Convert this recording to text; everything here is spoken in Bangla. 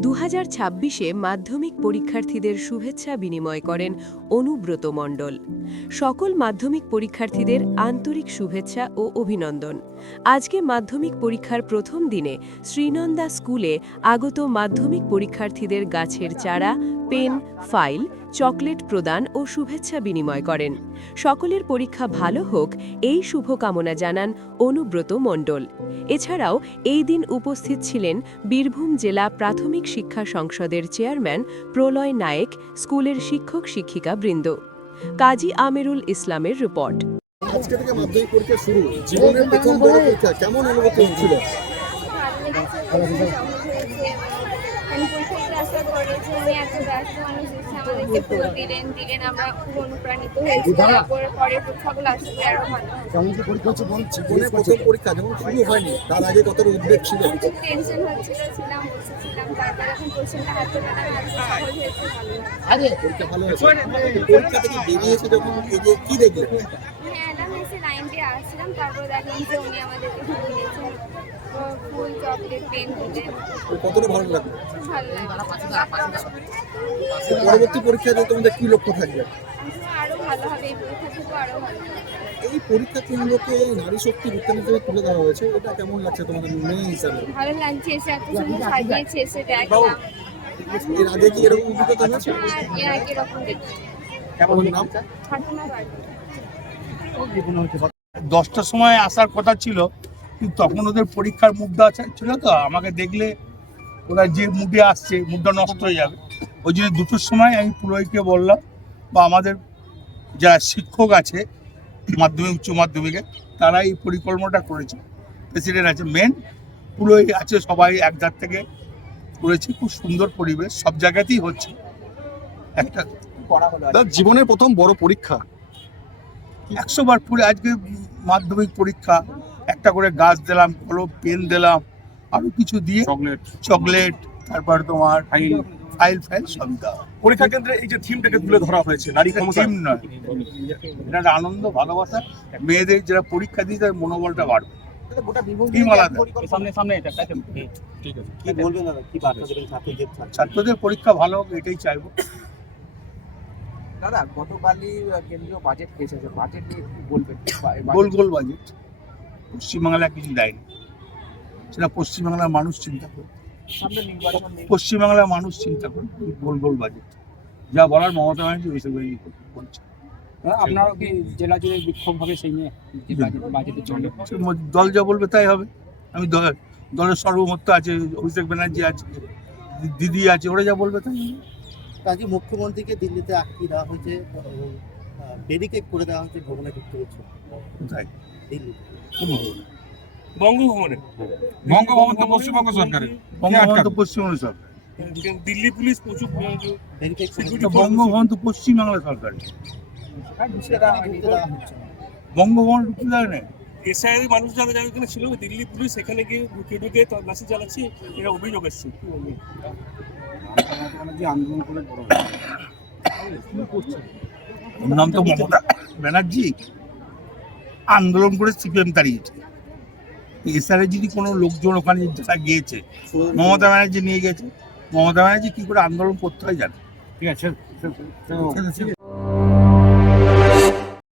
দু হাজার মাধ্যমিক পরীক্ষার্থীদের শুভেচ্ছা বিনিময় করেন অনুব্রত মণ্ডল। সকল মাধ্যমিক পরীক্ষার্থীদের আন্তরিক শুভেচ্ছা ও অভিনন্দন। আজকে মাধ্যমিক পরীক্ষার প্রথম দিনে শ্রীনন্দা স্কুলে আগত মাধ্যমিক পরীক্ষার্থীদের গাছের চারা, পেন, ফাইল, চকলেট প্রদান ও শুভেচ্ছা বিনিময় করেন। সকলের পরীক্ষা ভালো হোক, এই শুভকামনা জানান অনুব্রত মণ্ডল। এছাড়াও এই দিন উপস্থিত ছিলেন বীরভূম জেলা প্রাথমিক শিক্ষা সংসদের চেয়ারম্যান প্রলয় নায়েক, স্কুলের শিক্ষক শিক্ষিকা বৃন্দ কাজী আমিরুল ইসলামের রিপোর্ট। আজকে থেকে মাধ্যমিক পরীক্ষা শুরু। জীবনের প্রথম পরীক্ষা কেমন অনুভূতি ভালো লেগেছে আমি পরীক্ষায় ক্লাসটা করেছি উনি এত ব্যস্ত মানুষ এসে আমাদেরকে ফুল দিলেন দিলেন আমরা খুব অনুপ্রাণিত হয়েছি। তারপরে পরের পরীক্ষাগুলো আসলে আরও ভালো কেমন কি পরীক্ষা হচ্ছে? প্রথম পরীক্ষা যখন শুরু হয়নি তার আগে কতটা উদ্বেগ ছিল? খুব টেনশন হচ্ছিল ছিলাম বসেছিলাম তারপরে এখন কোশ্চেনটা হাতে পেলাম হাতে সহজ হয়েছে ভালো। পরীক্ষা ভালো হয়েছে? পরীক্ষা থেকে বেরিয়ে এসে যখন এই যে কি দেখলে আমি এসে লাইন দিয়ে আসছিলাম তারপরে দেখলাম যে উনি আমাদেরকে ফুল দিয়েছেন ফুল চকলেট পেন দিলেন কতটা ভালো লাগল? ভালো পরবর্তী পরীক্ষাতে তোমাদের কি লক্ষ্য থাকবে? আরও ভালো হবে এই পরীক্ষা থেকেও আরও ভালো এই পরীক্ষা কেন্দ্রকে নারী শক্তি বিজ্ঞান হিসেবে তুলে ধরা হয়েছে এটা কেমন লাগছে তোমাদের মেয়ে হিসাবে? ভালো লাগছে এসে এত সুন্দর সাজিয়েছে এসে দেখলাম। এর আগে কি এরকম অভিজ্ঞতা হয়েছে? এর আগে এরকম দেখি। কেমন নাম? ফাতেমা দশটার সময় আসার কথা ছিল, কিন্তু তখন ওদের পরীক্ষার মুডটা ছিল তো, আমাকে দেখলে ওরা যে মুডে আসছে, মুডটা নষ্ট হয়ে যাবে। ওই জন্য দুটোর সময় আমি পুরোহিতকে বললাম, বা আমাদের যারা শিক্ষক আছে, মাধ্যমিক, উচ্চ মাধ্যমিকে, তারা এই পরিকল্পনাটা করেছে। প্রেসিডেন্ট আছে মেন পুরোহিত আছে সবাই একদার থেকে করেছে, খুব সুন্দর পরিবেশ, সব জায়গাতেই হচ্ছে। একটা জীবনের প্রথম বড় পরীক্ষা। একশো বার পরে আজকে মাধ্যমিক পরীক্ষা একটা করে গাছ দিলাম কলম পেন দিলাম আরও কিছু দিয়ে চকলেট। চকলেট তারপর তোমার ফাইল। ফাইল ফাইল সবই দেওয়া। পরীক্ষা কেন্দ্রে এই যে থিমটাকে তুলে ধরা হয়েছে নারী টিম নয়। এটা একটা আনন্দ ভালোবাসা। মেয়েদের যারা পরীক্ষা দিয়ে তাদের মনোবলটা বাড়বে। সামনে সামনে এটা তাই তো? ঠিক আছে কি বলবেন দাদা? কি বার্তা দেবেন ছাত্রদের ছাত্রদের পরীক্ষা ভালো হোক এটাই চাইব। দাদা গতকালই কেন্দ্রীয় বাজেট পেশ হয়েছে বাজেট নিয়ে বলবেন? গোল গোল বাজেট পশ্চিমবাংলায় কিছু দেয়নি। সেটা পশ্চিমবাংলার মানুষ চিন্তা করে। সামনে পশ্চিমবাংলার মানুষ চিন্তা করে গোল গোল বাজেট যা বলার মমতা ব্যানার্জি ওইসব বলছে। আপনারও কি জেলা জুড়ে বিক্ষোভ হবে সেই নিয়ে বাজেটের জন্য? দল যা বলবে তাই হবে। আমি দল- দলের সর্বমত্ত আছে অভিষেক ব্যানার্জি আছে দিদি আছে ওরা যা বলবে তাই আজকে মুখ্যমন্ত্রীকে দিল্লিতে আটকে দেওয়া হয়েছে এবং ব্যারিকেড করে দেওয়া হয়েছে ভবনে ঢুকতে হচ্ছে। দিল্লি। বঙ্গভবনে। বঙ্গভবন। তো পশ্চিমবঙ্গ সরকারের। বঙ্গভবন তো পশ্চিমবঙ্গ সরকার দিল্লি পুলিশ প্রচুর বঙ্গভবন তো পশ্চিমবাংলা সরকার ঢুকতে দেওয়া হচ্ছে না। বঙ্গভবন ঢুকতে দেয় না এসআই মানুষ যারা যারা এখানে ছিল দিল্লি পুলিশ সেখানে গিয়ে ঢুকে ঢুকে তল্লাশি চালাচ্ছে এটা অভিযোগ এসছে। কি বলবেন ওর নাম তো মমতা ব্যানার্জি। আন্দোলন করে সিপিএম তাড়িয়েছে। এসআরে যদি কোনো লোকজন ওখানে গিয়েছে মমতা ব্যানার্জি নিয়ে গেছে মমতা ব্যানার্জি কি করে আন্দোলন করতে হয় জানে? ঠিক আছে